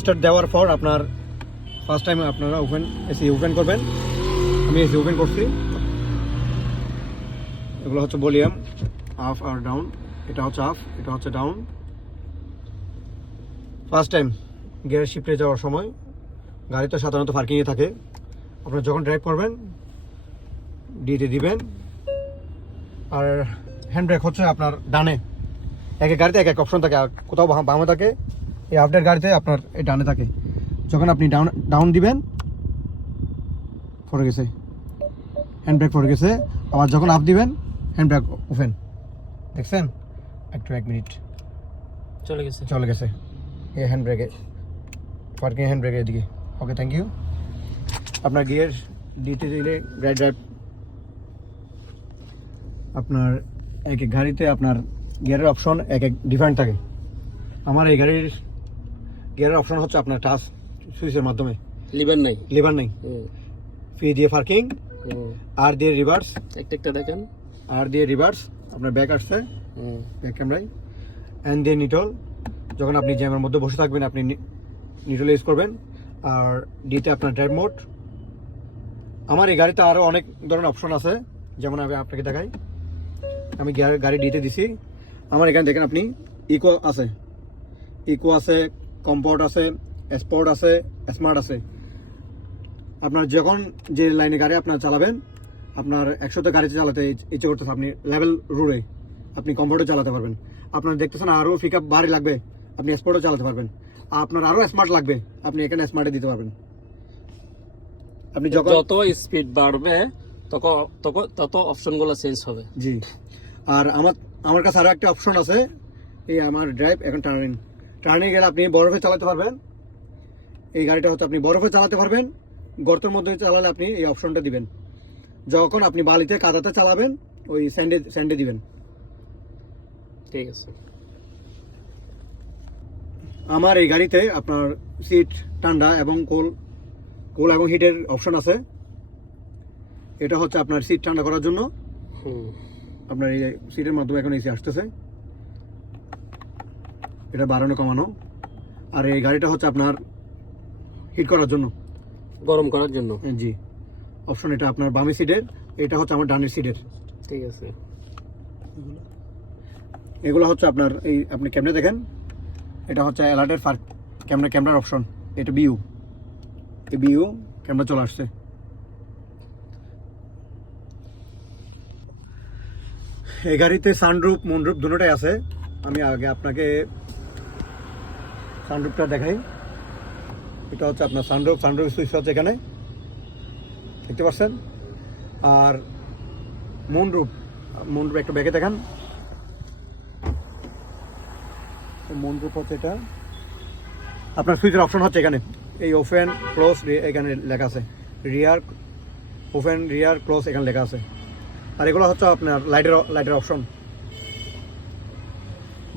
Start দেওয়ার পর আপনার ফার্স্ট টাইম আপনারা এসি ওপেন করবেন। আমি এসি ওপেন করছি। এগুলো হচ্ছে ভলিউম, আপ আর ডাউন। এটা হচ্ছে আপ, এটা হচ্ছে ডাউন। ফার্স্ট টাইম গিয়ার শিফটে যাওয়ার সময় গাড়ি তো সাধারণত পার্কিংয়ে থাকে। আপনারা যখন ড্রাইভ করবেন ডিতে দিবেন। আর হ্যান্ড ব্রেক হচ্ছে আপনার ডানে। এক এক গাড়িতে এক এক অপশন থাকে, কোথাও বামে থাকে, এই আপডেট গাড়িতে আপনার এই ডানে থাকে। যখন আপনি ডাউন দিবেন পড়ে গেছে, হ্যান্ড ব্রেক পড়ে গেছে। আবার যখন আপ দিবেন হ্যান্ড ব্রেক ওপেন। দেখছেন? একটু 1 মিনিট চলে গেছে এই হ্যান্ড ব্রেকে, পার্কিং হ্যান্ড ব্রেকের দিকে। ওকে, থ্যাংক ইউ। আপনার গিয়ার দিতে দিলে ড্রাইভ আপনার এক এক গাড়িতে আপনার গিয়ারের অপশন এক এক ডিফারেন্ট থাকে। আমার এই গাড়ির গিয়ারের অপশন হচ্ছে আপনার টাচ সুইচের মাধ্যমে। লিভার নাই। পি দিয়ে পার্কিং, আর দিয়ে রিভার্স। একটা দেখেন, আর দিয়ে রিভার্স। আপনার ব্যাক আসছে, ব্যাক ক্যামেরায়। অ্যান্ড দিয়ে নিটল। যখন আপনি জ্যামের মধ্যে বসে থাকবেন আপনি নিটল ইউজ করবেন। আর ডিতে আপনার ড্রাইভ মোড। আমার এই গাড়িতে আরও অনেক ধরনের অপশন আছে, যেমন আমি আপনাকে দেখাই। আমি গাড়ি ডিতে দিছি। আমার এখানে দেখেন আপনি ইকো আছে, কমফোর্ট আছে, স্পোর্ট আছে, স্মার্ট আছে। আপনার যখন যে লাইনে গাড়ি আপনার চালাবেন, আপনার 100তে গাড়ি চালাতে ইচ্ছে করতেছে, আপনি লেভেল রোডে আপনি কমফোর্টে চালাতে পারবেন। আপনার দেখতেছেন আরও পিক আপ ভারী লাগবে, আপনি স্পোর্টও চালাতে পারবেন। আপনার আরও স্মার্ট লাগবে, আপনি এখানে স্মার্টে দিতে পারবেন। আপনি যত স্পিড বাড়বে তত অপশনগুলো চেঞ্জ হবে। জি। আর আমার কাছে আরও একটা অপশন আছে। এই আমার ড্রাইভ এখন টার্নিং গেলে আপনি বরফে চালাতে পারবেন। এই গাড়িটা হচ্ছে আপনি বরফে চালাতে পারবেন। গর্তের মধ্যে চালালে আপনি এই অপশনটা দিবেন। যখন আপনি বালিতে কাদাতে চালাবেন ওই স্যান্ডে দিবেন। ঠিক আছে। আমার এই গাড়িতে আপনার সিট ঠান্ডা এবং কোল এবং হিটের অপশন আছে। এটা হচ্ছে আপনার সিট ঠান্ডা করার জন্য। আপনার এই সিটের মাধ্যমে এখন এসি আসতেছে, এটা বাড়ানো কমানো। আর এই গাড়িটা হচ্ছে আপনার হিট করার জন্য, গরম করার জন্য। জি, অপশন এটা আপনার বামে সিটের, এটা হচ্ছে আমার ডানের সিটের। ঠিক আছে। এগুলো হচ্ছে আপনার এই আপনি ক্যামেরা দেখেন, এটা হচ্ছে অ্যালার্টের ক্যামেরার অপশন। এটা এই বিইউ ক্যামেরা চলে আসছে। এই গাড়িতে সানরুফ মুনরুফ দুটোটাই আছে। আমি আগে আপনাকে সানরুফটা দেখাই। এটা হচ্ছে আপনার সানরুফ সুইচ হচ্ছে এখানে, দেখতে পাচ্ছেন। আর মুনরুফ একটু ব্যাগে দেখান। মুনরুফ হচ্ছে এটা, আপনার সুইচের অপশন হচ্ছে এখানে। এই ওপেন ক্লোজ এখানে লেখা আছে, রিয়ার ওপেন রিয়ার ক্লোজ এখানে লেখা আছে। আর এগুলো হচ্ছে আপনার লাইটের অপশন।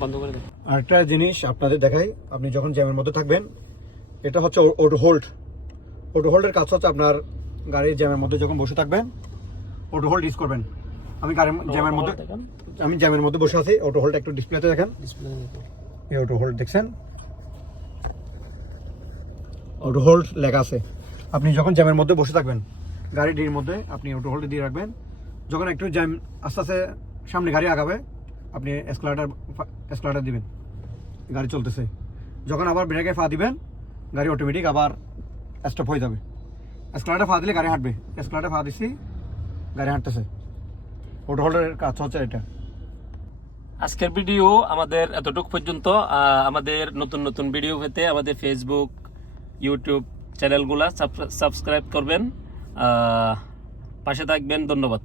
বন্ধ করে দেন। আরেকটা জিনিস আপনাদের দেখাই, আপনি যখন জ্যামের মধ্যে থাকবেন, এটা হচ্ছে অটো হোল্ডের কাজ হচ্ছে আপনার গাড়ির জ্যামের মধ্যে যখন বসে থাকবেন অটো হোল্ড ইউজ করবেন। আমি জ্যামের মধ্যে বসে আছি, অটো হোল্ড একটু ডিসপ্লেতে দেখেন। এই অটো হোল্ড দেখছেন, অটো হোল্ড লেখা আছে। আপনি যখন জ্যামের মধ্যে বসে থাকবেন গাড়িটির মধ্যে, আপনি অটো হোল্ড দিয়ে রাখবেন। যখন একটু জ্যাম আস্তে আস্তে সামনে গাড়ি আগাবে, আপনি এসকেলেটর দিবেন, গাড়ি চলতেছে। যখন আবার ব্রেকে পা দিবেন, গাড়ি অটোমেটিক আবার স্টপ হয়ে যাবে। এসকেলেটর পা দিলে গাড়ি হাঁটবে, এসকেলেটর পা দিচ্ছি গাড়ি হাঁটতেছে। অটো হোল্ডের কাজ হচ্ছে এটা। আজকের ভিডিও আমাদের এতটুকু পর্যন্ত। আমাদের নতুন ভিডিও পেতে আমাদের ফেসবুক, ইউটিউব চ্যানেলগুলা সাবস্ক্রাইব করবেন, পাশে থাকবেন। ধন্যবাদ।